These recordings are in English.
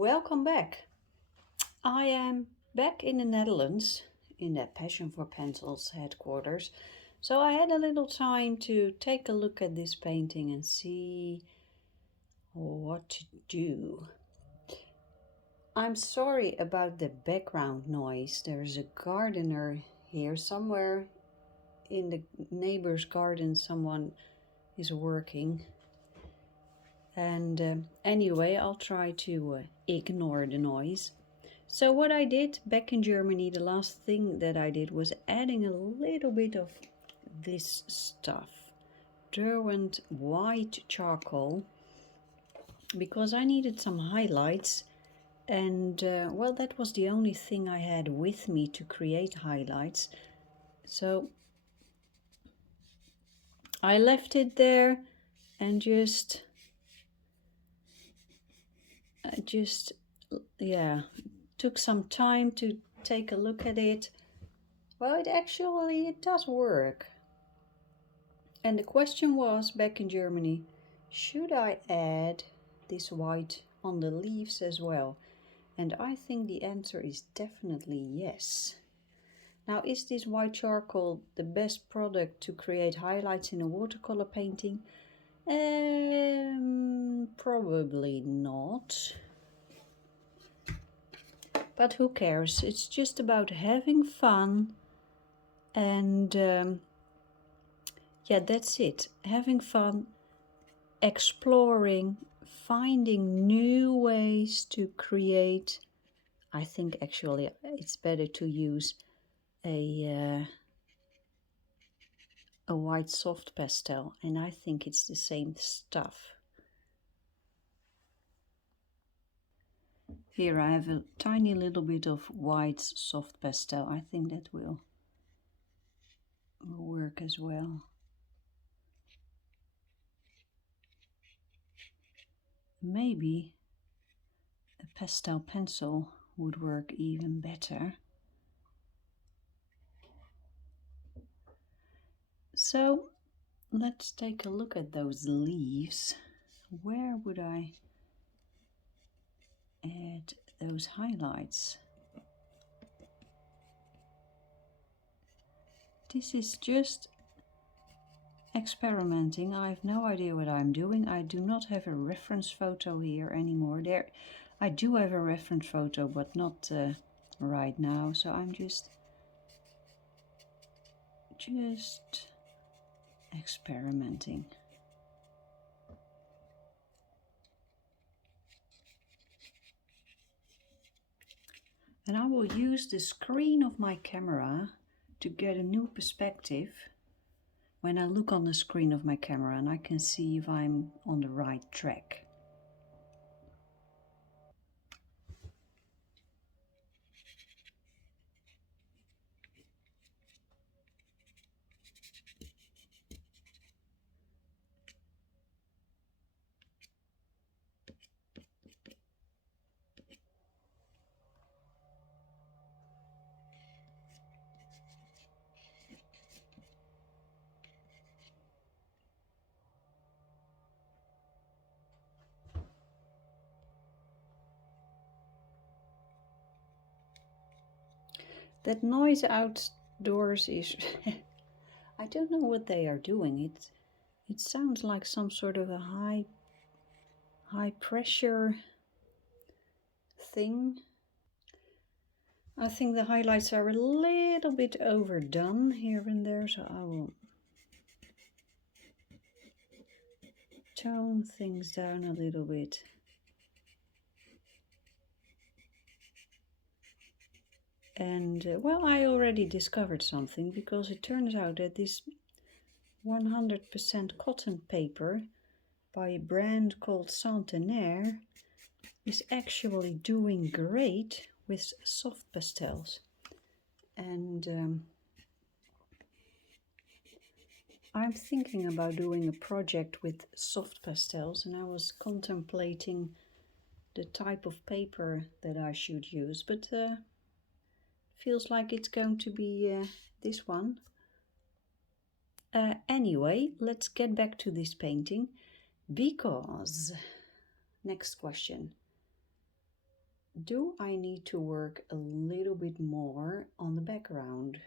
Welcome back. I am back in the Netherlands in the Passion for Pencils headquarters. So I had a little time to take a look at this painting and see what to do. I'm sorry about the background noise. There's a gardener here somewhere in the neighbor's garden. Someone is working. And anyway, I'll try to ignore the noise. So what I did back in Germany, the last thing that I did was adding a little bit of this stuff, Derwent white charcoal, because I needed some highlights. And well, that was the only thing I had with me to create highlights. So I left it there and just took some time to take a look at it. Well, it does work. And the question was back in Germany, should I add this white on the leaves as well? And I think the answer is definitely yes. Now, is this white charcoal the best product to create highlights in a watercolor painting? Probably not. But who cares? It's just about having fun and yeah, that's it. Having fun, exploring, finding new ways to create. I think actually it's better to use a white soft pastel, and I think it's the same stuff. Here I have a tiny little bit of white soft pastel. I think that will work as well. Maybe a pastel pencil would work even better. So let's take a look at those leaves. Where would I add those highlights? This is just experimenting. I have no idea what I'm doing. I do not have a reference photo here anymore. I do have a reference photo, but not right now. So I'm just experimenting. And I will use the screen of my camera to get a new perspective when I look on the screen of my camera, and I can see if I'm on the right track. That noise outdoors is I don't know what they are doing. It sounds like some sort of a high pressure thing. I think the highlights are a little bit overdone here and there, so I will tone things down a little bit. And well, I already discovered something, because it turns out that this 100% cotton paper by a brand called Centenaire is actually doing great with soft pastels. And I'm thinking about doing a project with soft pastels, and I was contemplating the type of paper that I should use, but feels like it's going to be this one. Anyway, let's get back to this painting, because next question. do I need to work a little bit more on the background?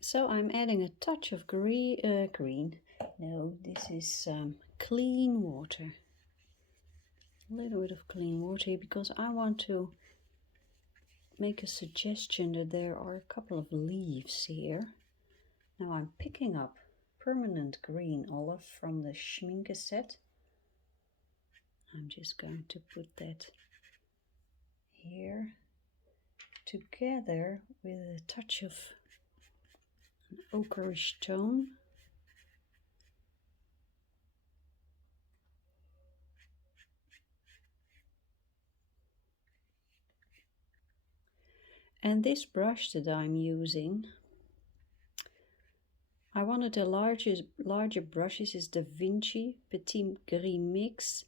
So I'm adding a touch of green. No, this is clean water. A little bit of clean water because I want to make a suggestion that there are a couple of leaves here. Now I'm picking up permanent green olive from the Schmincke set. I'm just going to put that here together with a touch of an ochreish tone. And this brush that I'm using, I wanted the larger brushes, is the Vinci Petit Gris Mix.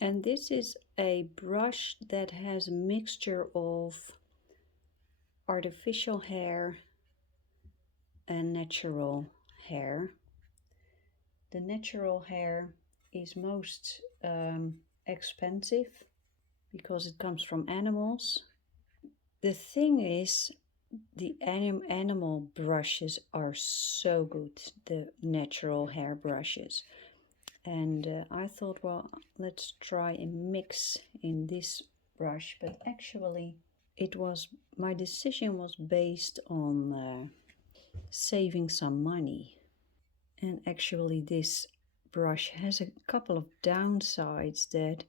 And this is a brush that has a mixture of artificial hair and natural hair. The natural hair is most expensive because it comes from animals. The thing is, the animal brushes are so good, the natural hair brushes. And I thought, well, let's try a mix in this brush, but actually my decision was based on saving some money. And actually this brush has a couple of downsides that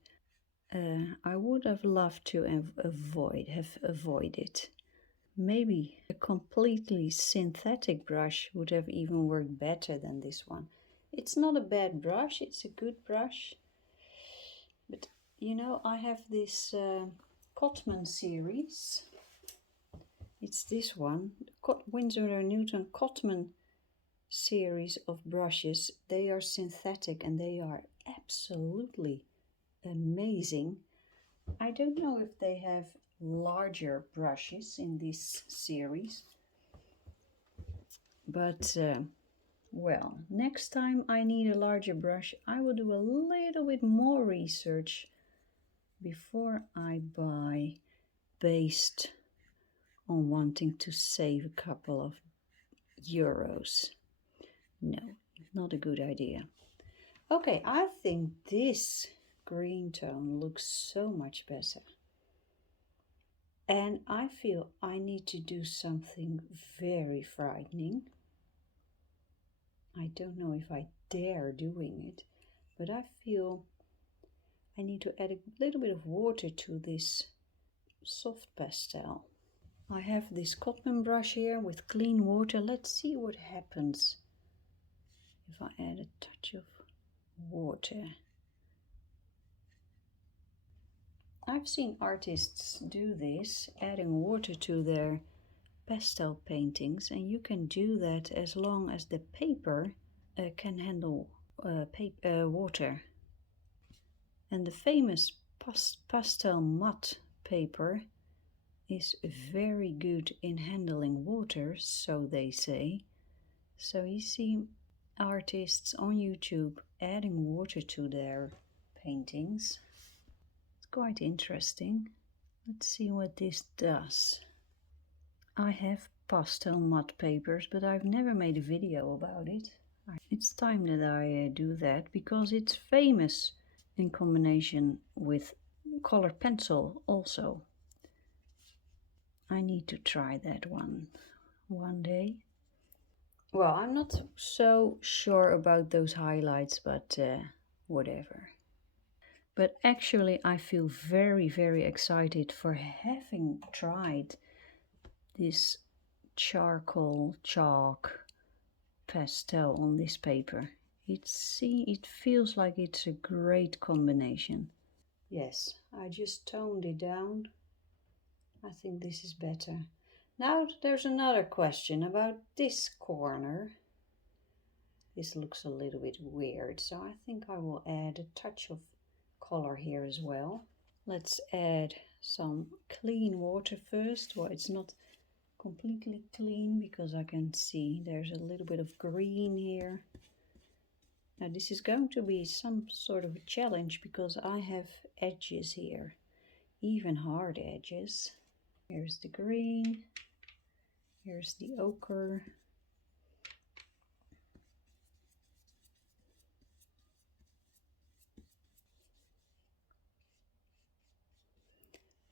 I would have loved to have avoided. Maybe a completely synthetic brush would have even worked better than this one. It's not a bad brush, it's a good brush. But you know, I have this Cotman series. It's this one, Winsor & Newton Cotman series of brushes. They are synthetic and they are absolutely amazing. I don't know if they have larger brushes in this series, but well, next time I need a larger brush, I will do a little bit more research before I buy, based on wanting to save a couple of euros. No, not a good idea. Okay, I think this green tone looks so much better. And I feel I need to do something very frightening. I don't know if I dare doing it, but I feel I need to add a little bit of water to this soft pastel. I have this Cotman brush here with clean water. Let's see what happens if I add a touch of water. I've seen artists do this, adding water to their pastel paintings, and you can do that as long as the paper can handle water. And the famous pastel matte paper is very good in handling water, so they say. So you see artists on YouTube adding water to their paintings. It's quite interesting. Let's see what this does. I have pastel matte papers, but I've never made a video about it. It's time that I do that, because it's famous in combination with colored pencil also. I need to try that one day. Well, I'm not so sure about those highlights, but whatever. But actually I feel very, very excited for having tried this charcoal chalk pastel on this paper. It feels like it's a great combination. Yes, I just toned it down. I think this is better. Now there's another question about this corner. This looks a little bit weird, so I think I will add a touch of color here as well. Let's add some clean water first. Well, it's not completely clean because I can see there's a little bit of green here. Now this is going to be some sort of a challenge because I have edges here, even hard edges. Here's the green, here's the ochre.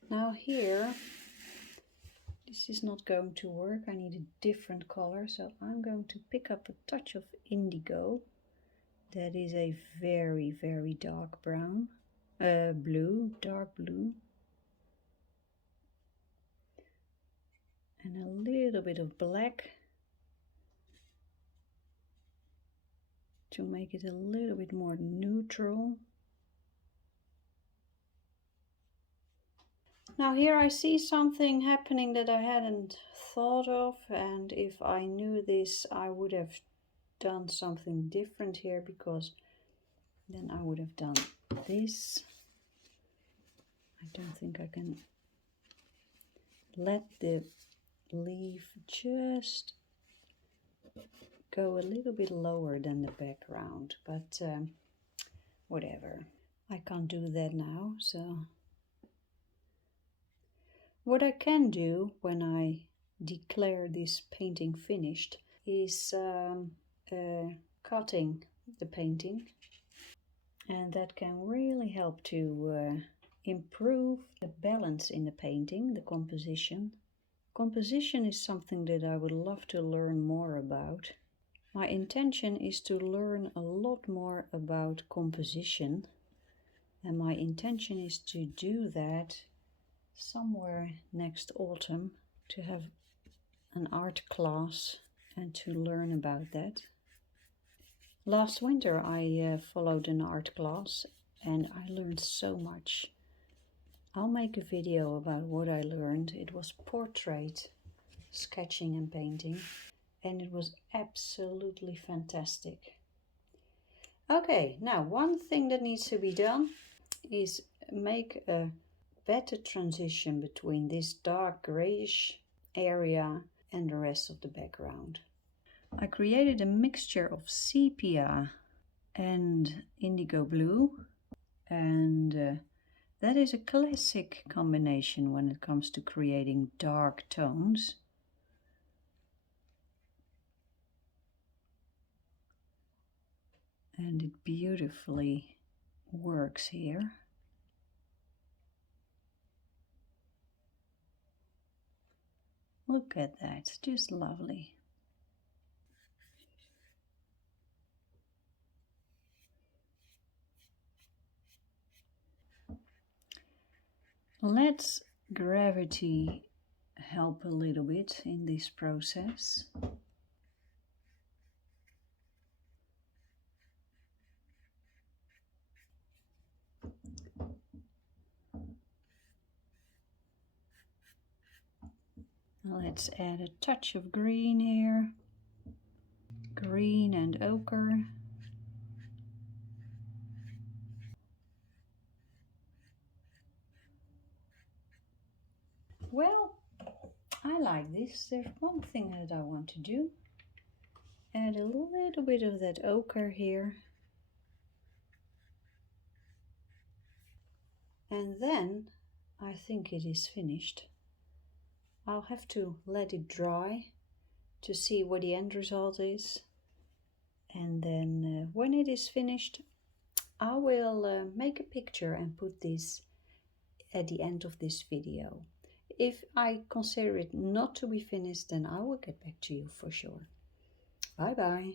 Now here, this is not going to work. I need a different color, so I'm going to pick up a touch of indigo. That is a very, very dark brown, blue, dark blue. And a little bit of black to make it a little bit more neutral. Now here I see something happening that I hadn't thought of, and if I knew this I would have done something different here, because then I would have done this. I don't think I can let the leaf just go a little bit lower than the background, but whatever. I can't do that now, so what I can do when I declare this painting finished is cutting the painting, and that can really help to improve the balance in the painting, the composition. Composition is something that I would love to learn more about. My intention is to learn a lot more about composition, and my intention is to do that somewhere next autumn, to have an art class and to learn about that. Last winter I followed an art class and I learned so much. I'll make a video about what I learned. It was portrait sketching and painting, and it was absolutely fantastic. Okay, now one thing that needs to be done is make a better transition between this dark grayish area and the rest of the background. I created a mixture of sepia and indigo blue, and that is a classic combination when it comes to creating dark tones. And it beautifully works here. Look at that, it's just lovely. Let's gravity help a little bit in this process. Let's add a touch of green here. Green and ochre. Well, I like this. There's one thing that I want to do. Add a little bit of that ochre here. And then I think it is finished. I'll have to let it dry to see what the end result is. And then when it is finished, I will make a picture and put this at the end of this video. If I consider it not to be finished, then I will get back to you for sure. Bye bye.